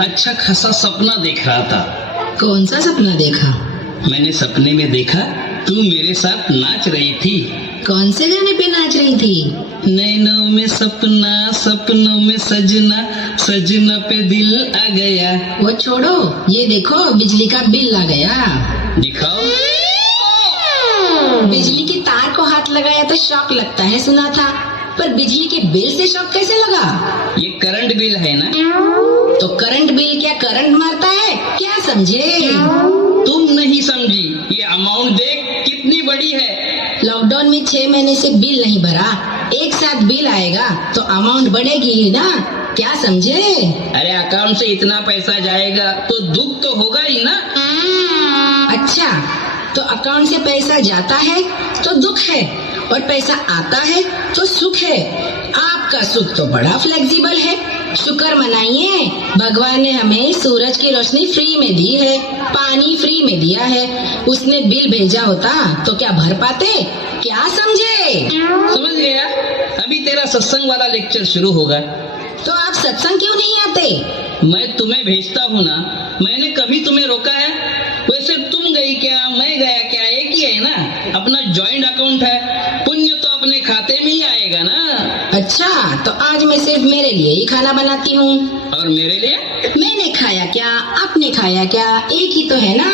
अच्छा खासा सपना देख रहा था। कौन सा सपना देखा? मैंने सपने में देखा तू मेरे साथ नाच रही थी। कौन से गाने पे नाच रही थी? नैनों में सपना, सपनों में सजना, सजना पे दिल आ गया। वो छोड़ो, ये देखो बिजली का बिल आ गया। दिखाओ। बिजली की तार को हाथ लगाया तो शॉक लगता है सुना था, पर बिजली के बिल से शॉक कैसे लगा? ये करंट बिल है ना? तो करंट बिल क्या करंट मारता है क्या, समझे? तुम नहीं समझी, ये अमाउंट देख कितनी बड़ी है। लॉकडाउन में 6 महीने से बिल नहीं भरा, एक साथ बिल आएगा तो अमाउंट बढ़ेगी ही ना, क्या समझे? अरे अकाउंट से इतना पैसा जाएगा तो दुख तो होगा ही ना। अच्छा, तो अकाउंट से पैसा जाता है तो दुख है, और पैसा आता है तो सुख है। आपका सुख तो बड़ा फ्लेक्सिबल है। शुक्र मनाइए, भगवान ने हमें सूरज की रोशनी फ्री में दी है, पानी फ्री में दिया है। उसने बिल भेजा होता तो क्या भर पाते, क्या समझे? समझ गया। अभी तेरा सत्संग वाला लेक्चर शुरू होगा। तो आप सत्संग क्यों नहीं आते? मैं तुम्हें भेजता हूँ ना, मैंने कभी तुम्हें रोका है? वैसे तुम गई क्या, मैं गया क्या, एक ही है ना। अपना जॉइंट अकाउंट है, पुण्य तो अपने खाते में ही आएगा ना। अच्छा, तो आज मैं सिर्फ मेरे लिए ही खाना बनाती हूँ। और मेरे लिए? मैंने खाया क्या, आपने खाया क्या, एक ही तो है ना,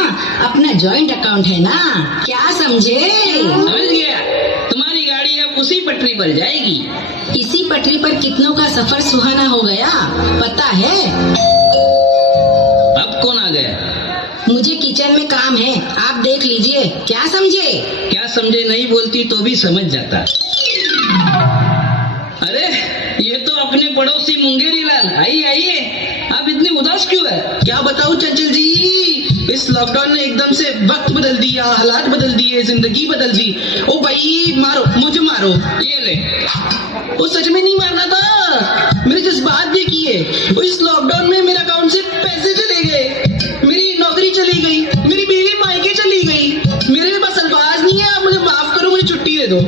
अपना जॉइंट अकाउंट है ना, क्या समझे? समझ गया। तुम्हारी गाड़ी अब उसी पटरी पर जाएगी। इसी पटरी पर कितनों का सफर सुहाना हो गया, पता है? अब कौन आ गया? मुझे किचन में काम है, आप देख लीजिए, क्या समझे? क्या समझे नहीं बोलती तो भी समझ जाता। अरे ये तो अपने पड़ोसी मुंगेरी लाल। आइए आइए, आप इतनी उदास क्यों है? क्या बताऊं चंचल जी, इस लॉकडाउन ने एकदम से वक्त बदल दिया, हालात बदल दिए, जिंदगी बदल दी। ओ भाई मारो, मुझे मारो। ये ले। वो सच में नहीं मारना था, मेरे जज्बात देखिए। वो इस लॉकडाउन में मेरे अकाउंट से पैसे चले गए, मेरी नौकरी चली गई, मेरी बीवी मायके चली गई। मेरे पास अल्फाज नहीं है, आप मुझे माफ करो, मुझे छुट्टी दे दो।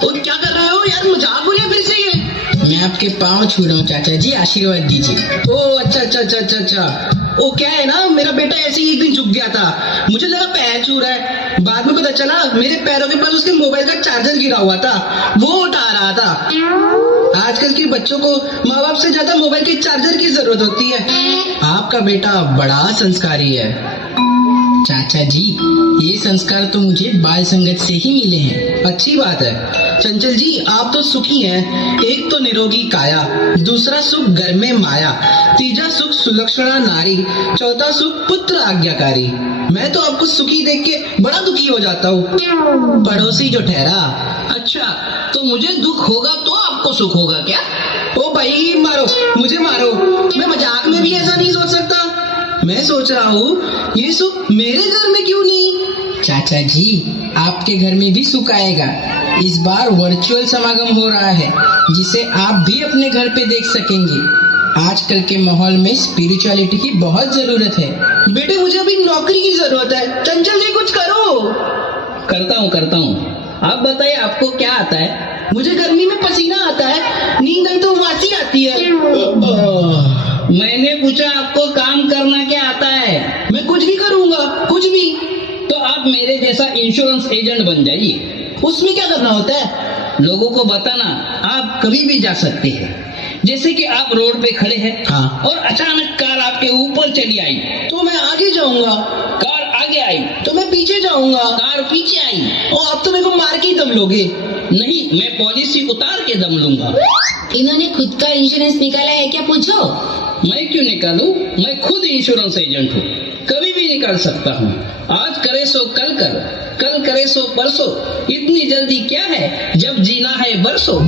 तो क्या कर रहे हो यार, मजाक हो रही फिर से ये? मैं आपके पाँव छू रहा हूँ चाचा जी, आशीर्वाद दीजिए। ओ अच्छा अच्छा अच्छा अच्छा अच्छा। ओ क्या है ना, मेरा बेटा ऐसे ही एक दिन झुक गया था, मुझे लगा पैर छू रहा है, बाद में पता चला मेरे पैरों के पास उसके मोबाइल का चार्जर गिरा हुआ था, वो उठा रहा था। आजकल के बच्चों को माँ बाप से ज्यादा मोबाइल के चार्जर की जरूरत होती है। आपका बेटा बड़ा संस्कारी है। चाचा जी, ये संस्कार तो मुझे बाल संगत से ही मिले हैं। अच्छी बात है चंचल जी, आप तो सुखी हैं। एक तो निरोगी काया, दूसरा सुख घर में माया, तीसरा सुख सुलक्षणा नारी, चौथा सुख पुत्र आज्ञाकारी। मैं तो आपको सुखी देख के बड़ा दुखी हो जाता हूँ, पड़ोसी जो ठहरा। अच्छा, तो मुझे दुख होगा तो आपको सुख होगा क्या? ओ भाई मारो, मुझे मारो, मैं मजाक में भी ऐसा नहीं सोच सकता। मैं सोच रहा हूँ ये सुख मेरे घर में क्यों नहीं? चाचा जी, आपके घर में भी सुख आएगा। इस बार वर्चुअल समागम हो रहा है, जिसे आप भी अपने घर पे देख सकेंगे। आजकल के माहौल में स्पिरिचुअलिटी की बहुत जरूरत है। बेटे मुझे अभी नौकरी की जरूरत है, चंचल जी कुछ करो। करता हूँ। आप बताइए, आपको क्या आता है? मुझे गर्मी में पसीना आता है, नींद आई तो वासी आती है। मैंने पूछा आपको काम करना क्या आता है? मैं कुछ भी करूँगा, कुछ भी। तो आप मेरे जैसा इंश्योरेंस एजेंट बन जाइए। उसमें क्या करना होता है? लोगों को बताना आप कभी भी जा सकते हैं। जैसे कि आप रोड पे खड़े हैं, हाँ, और अचानक कार आपके ऊपर चली आई तो मैं आगे जाऊंगा। कार आगे आई तो मैं पीछे जाऊंगा। कार पीछे आई। और अब तो मेरे को मार के ही दम लोगे। नहीं, मैं पॉलिसी उतार के दम लूंगा। इन्होंने खुद का इंश्योरेंस निकाला है क्या, पूछो? मैं क्यों निकालूं? मैं खुद इंश्योरेंस एजेंट हूँ, कभी भी निकाल सकता हूँ। आज करे सो कल कर, कल करे सो परसों। इतनी जल्दी क्या है जब जीना है बरसों।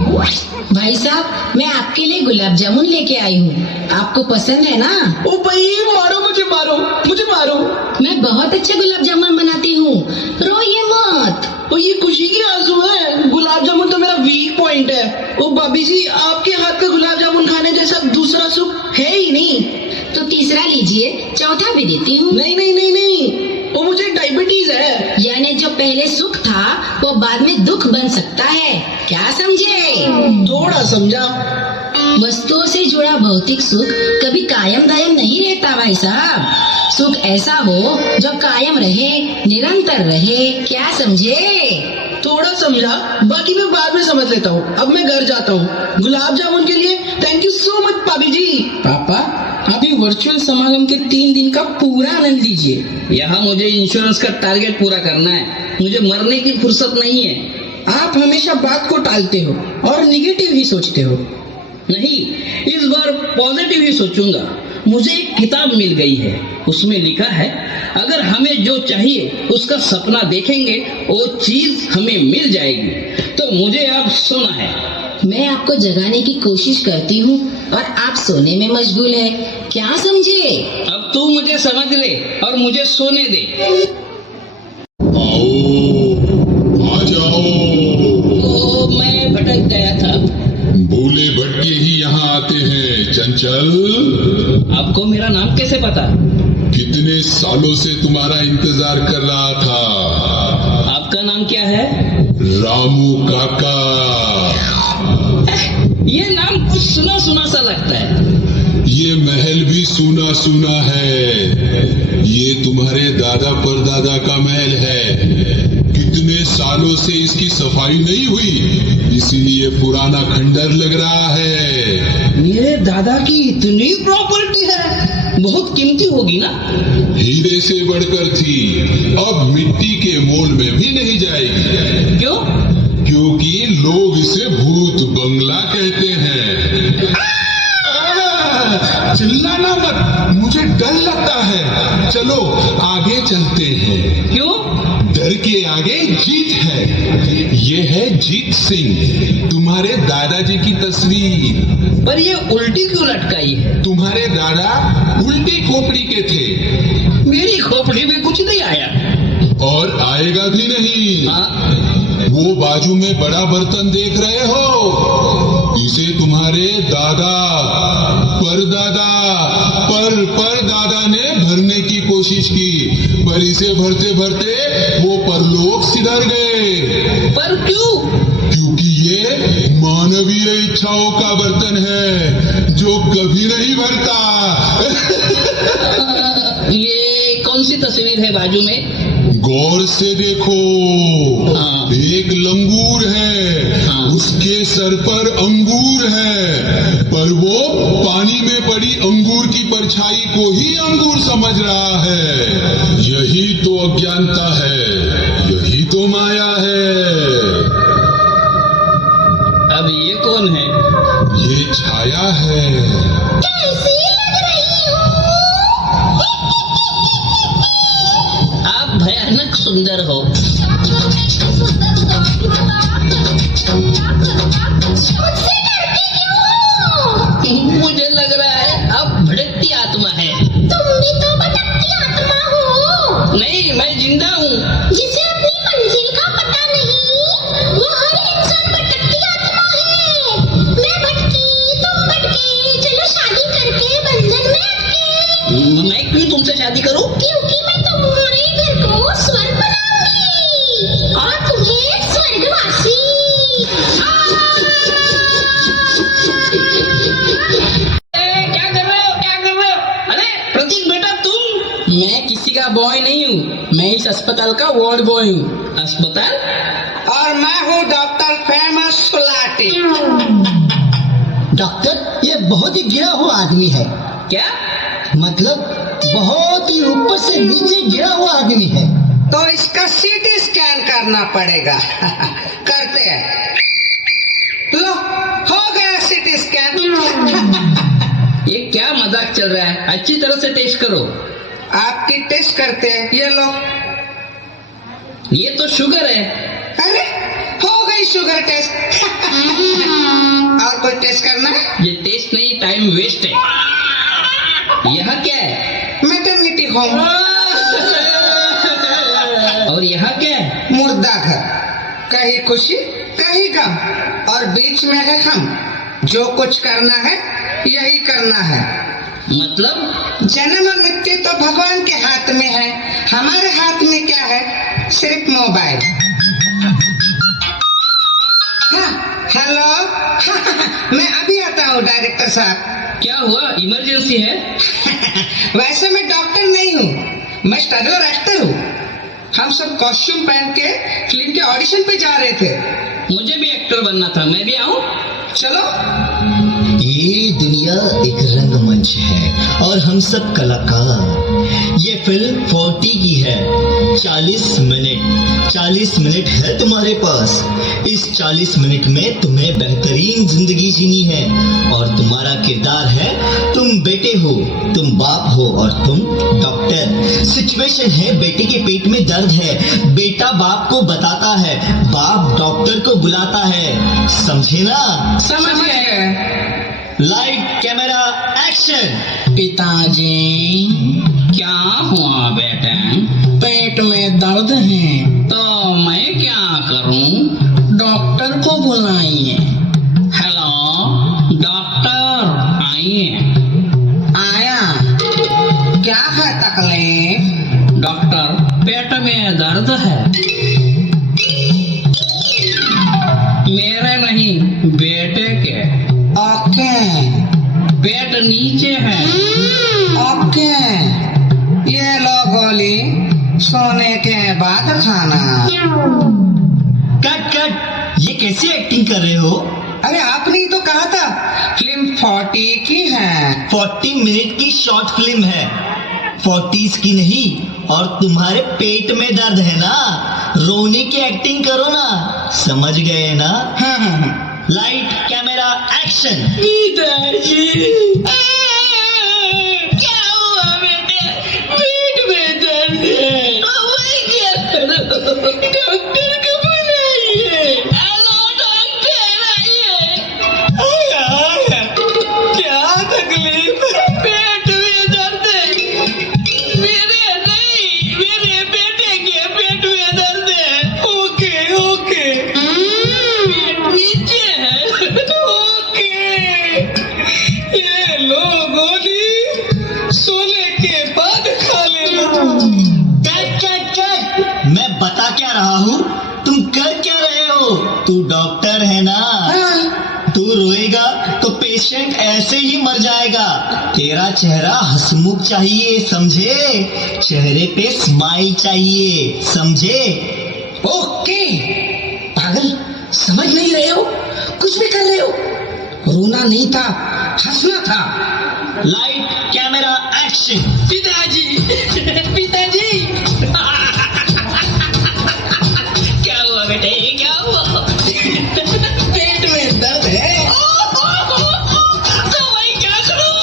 भाई साहब, मैं आपके लिए गुलाब जामुन लेके आई हूँ, आपको पसंद है ना? ओ भाई मारो, मुझे मारो, मुझे मारो। मैं बहुत अच्छे गुलाब जामुन बनाती हूँ, रोइए मत। ओ ये खुशी की आंसू है, गुलाब जामुन तो मेरा वीक पॉइंट है। ओ भाभी जी, आपके हाथ का गुलाब जामुन खाने जैसा दूसरा सुख है ही नहीं। तो तीसरा लीजिए, चौथा भी देती हूँ। नहीं नहीं नहीं नहीं, वो मुझे डायबिटीज है। यानी जो पहले सुख था वो बाद में दुख बन सकता है, क्या समझे? थोड़ा समझा। वस्तुओं से जुड़ा भौतिक सुख कभी कायम दायम नहीं रहता भाई साहब। सुख ऐसा हो जो कायम रहे, निरंतर रहे, क्या समझे? थोड़ा समझा, बाकी मैं बाद में समझ लेता हूँ। अब मैं घर जाता हूँ। गुलाब जामुन के लिए थैंक यू सो मच भाभी जी। पापा, आप ये वर्चुअल समागम के 3 दिन का पूरा आनंद लीजिए। यहाँ मुझे इंश्योरेंस का टारगेट पूरा करना है, मुझे मरने की फुर्सत नहीं है। आप हमेशा बात को टालते हो और निगेटिव ही सोचते हो। नहीं, इस बार पॉजिटिव ही सोचूंगा। मुझे एक किताब मिल गई है, उसमें लिखा है अगर हमें जो चाहिए उसका सपना देखेंगे वो चीज हमें मिल जाएगी। तो मुझे अब सोना है। मैं आपको जगाने की कोशिश करती हूँ और आप सोने में मशगूल है, क्या समझे? अब तू मुझे समझ ले और मुझे सोने दे। आओ, आ जाओ। ओ, मैं भटक गया था। भूले भटके ही यहाँ आते हैं चंचल। आपको मेरा नाम कैसे पता? कितने सालों से तुम्हारा इंतजार कर रहा था। आपका नाम क्या है? रामू काका। ये नाम कुछ सुना सुना सा लगता है। ये महल भी सुना सुना है। ये तुम्हारे दादा परदादा का महल है। कितने सालों से इसकी सफाई नहीं हुई, इसीलिए पुराना खंडर लग रहा है। मेरे दादा की इतनी प्रॉपर्टी है, बहुत कीमती होगी ना? हीरे से बढ़कर थी, अब मिट्टी के मोल में भी नहीं जाएगी। क्यों? क्योंकि लोग इसे भूत बंगला कहते हैं। चिल्लाना मत, मुझे डर लगता है। चलो आगे चलते हैं। क्यों? डर के आगे जीत है। ये है जीत सिंह, तुम्हारे दादाजी की तस्वीर। पर ये उल्टी क्यों लटकाई है? तुम्हारे दादा उल्टी खोपड़ी के थे। मेरी खोपड़ी में कुछ नहीं आया और आएगा भी नहीं। हाँ? वो बाजू में बड़ा बर्तन देख रहे हो, इसे तुम्हारे दादा परदादा ने भरने की कोशिश की, पर इसे भरते भरते वो परलोक सिधर गए। पर क्यों? क्योंकि ये मानवीय इच्छाओं का बर्तन है जो कभी नहीं भरता। ये कौन सी तस्वीर है बाजू में? गौर से देखो। हाँ। एक लंगूर है। हाँ। उसके सर पर अंगूर है, पर वो पानी में पड़ी अंगूर की परछाई को ही अंगूर समझ रहा है। यही तो अज्ञानता है, यही तो माया है। अब ये कौन है? ये छाया है। कैसी लग रही हो? आप भयानक सुंदर हो। मुझसे डरते क्यों? मुझे लग रहा है आप भटकती आत्मा है। तुम भी तो भटकती आत्मा हो। नहीं, मैं जिंदा हूँ। जिसे अपनी मंजिल का पता नहीं, वो हर इंसान भटकती आत्मा है। मैं भटकी, तुम भटके, चलो शादी करके बंधन में अटके। मैं क्यों तुमसे शादी करूं? क्योंकि मैं तुम्हारे घर को स्वर्ग बनाऊंगी और तुम्हें स्वर्गवासी। क्या कर रहे हो? क्या कर रहे हो? अरे प्रतीक बेटा, तुम? मैं किसी का बॉय नहीं हूँ, मैं इस अस्पताल का वार्ड बॉय हूँ। अस्पताल? और मैं हूँ डॉक्टर फेमस सुलाटी। डॉक्टर, ये बहुत ही गिरा हुआ आदमी है। क्या? मतलब बहुत ही ऊपर से नीचे गिरा हुआ आदमी है। तो इसका सीटी स्कैन करना पड़ेगा। करते हैं। लो, हो गया सीटी स्कैन। ये क्या मजाक चल रहा है? अच्छी तरह से टेस्ट करो। आपकी टेस्ट करते हैं, ये लो। ये तो शुगर है। अरे हो गई शुगर टेस्ट। और कोई टेस्ट करना है? ये टेस्ट नहीं, टाइम वेस्ट है। यहाँ क्या है? Maternity home. और यहाँ क्या है? मुर्दा घर। कहीं खुशी कहीं गम, और बीच में है हम। जो कुछ करना है यही करना है। मतलब? जन्म और मृत्यु तो भगवान के हाथ में है, हमारे हाथ में क्या है? सिर्फ मोबाइल। हाँ, हेलो मैं अभी आता हूँ डायरेक्टर साहब। क्या हुआ, इमरजेंसी है? वैसे मैं डॉक्टर नहीं हूँ, मैं स्ट्रगलर एक्टर हूँ। हम सब कॉस्ट्यूम पहन के फिल्म के ऑडिशन पे जा रहे थे। मुझे भी एक्टर बनना था, मैं भी आऊँ? चलो। ये दुनिया एक रंगमंच है और हम सब कलाकार। ये फिल्म 40 की है। 40 मिनट है तुम्हारे पास। इस 40 मिनट में तुम्हें बेहतरीन जिंदगी जीनी है और तुम्हारा किरदार है, तुम बेटे हो, तुम बाप हो और तुम डॉक्टर। सिचुएशन है, बेटे के पेट में दर्द है, बेटा बाप को बताता है, बाप डॉक्टर को बुलाता है। समझे ना? समझ गए। Light camera action. पिताजी, क्या हुआ बेटा? पेट में दर्द है, तो मैं क्या करूं? डॉक्टर को बुलाइए। हेलो डॉक्टर, आइए। आया, क्या है तकलीफ? डॉक्टर, पेट में दर्द है। मेरे नहीं, बेटे के। ओके पेट नीचे है। ओके, ये लो गोली, सोने के बाद खाना। कट कट, ये कैसे एक्टिंग कर रहे हो? अरे आपने ही तो कहा था फिल्म 40 की है। 40 मिनट की शॉर्ट फिल्म है, 40s की नहीं। और तुम्हारे पेट में दर्द है ना, रोने की एक्टिंग करो ना। समझ गए ना? Light camera action. क्या हुआ बेटे? पेट में दर्द है। मैं क्या करूं? डॉक्टर को बुलाइए। हेलो डॉक्टर, आइए। क्या तकलीफ? पेट में दर्द है। मेरे नहीं, मेरे बेटे के पेट में दर्द है। ओके ओके, पेट नीचे है। ओके, ये लो गोली, सोने के बाद खा लेना। कट कट कट, मैं बता क्या रहा हूँ, तुम कर क्या रहे हो? तू डॉक्टर है ना? तू रोएगा तो पेशेंट ऐसे ही मर जाएगा। तेरा चेहरा हंसमुख चाहिए, समझे? चेहरे पे स्माइल चाहिए, समझे? ओके, पागल समझ नहीं रहे हो, कुछ भी कर रहे हो। रोना नहीं था, हंसना था। Light camera action. पिताजी, पिताजी। क्या हुआ बेटे, क्या हुआ? पेट में दर्द है। तो मैं क्या करूं?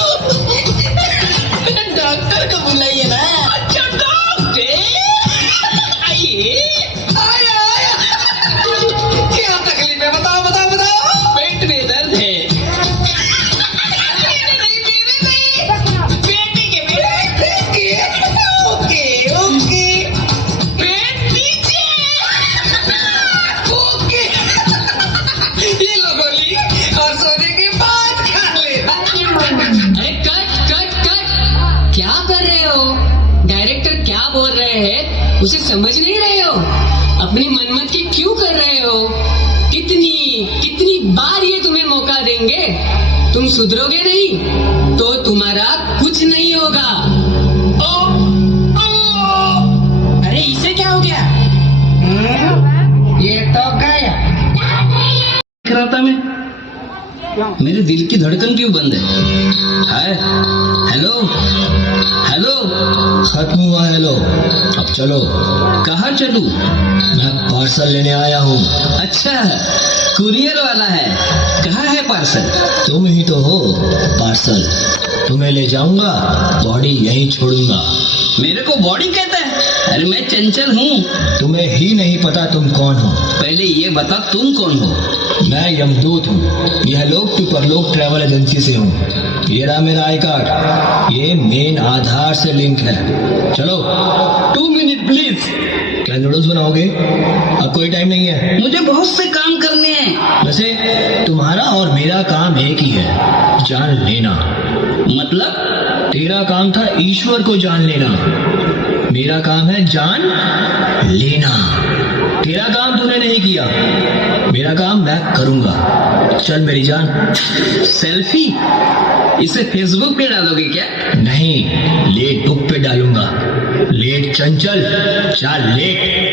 डॉक्टर को बुलाइए ना। अच्छा डॉक्टर, आइए। आया आया, क्या तकलीफ है? बताओ बताओ बताओ। पेट में दर्द है। बेटे के ओके ओके, पेट नीचे। ओके, ये लो गोली और सोने के बाद खा लेना। अरे कट कट कट, क्या कर रहे हो? डायरेक्टर क्या बोल रहे हैं उसे समझ नहीं रहे हो? अपनी मनमत की क्यों कर रहे हो? कितनी कितनी बार ये तुम्हें मौका देंगे? तुम सुधरोगे नहीं तो तुम्हारा कुछ नहीं होगा। अरे इसे क्या हो गया? ये तो गया। देख रहा था मैं, मेरे दिल की धड़कन क्यों बंद है? Hello hello. खत्म हुआ हेलो, अब चलो। कहाँ चलूं? मैं पार्सल लेने आया हूँ। अच्छा, कुरियर वाला है। कहाँ है पार्सल? तुम ही तो हो पार्सल। तुम्हें ले जाऊंगा, बॉडी यहीं छोड़ूंगा। मेरे को बॉडी कहता है? अरे मैं चंचल हूँ। तुम्हें ही नहीं पता तुम कौन हो। पहले ये बता तुम कौन हो? मैं यमदूत हूँ, यह लोक टू परलोक ट्रैवल एजेंसी से हूँ। ये रहा मेरा आई कार्ड, ये मेन आधार से लिंक है। चलो। 2 मिनट प्लीज। क्या नूडल्स बनाओगे? अब कोई टाइम नहीं है। मुझे बहुत से काम करने हैं। वैसे तुम्हारा और मेरा काम एक ही है, जान लेना। मतलब? तेरा काम था ईश्वर को जान लेना, मेरा काम है जान लेना। तेरा काम तूने नहीं किया, मेरा काम मैं करूंगा। चल मेरी जान। सेल्फी इसे फेसबुक पे डालोगे क्या? नहीं, लेट बुक पे डालूंगा। लेट चंचल, चल लेट।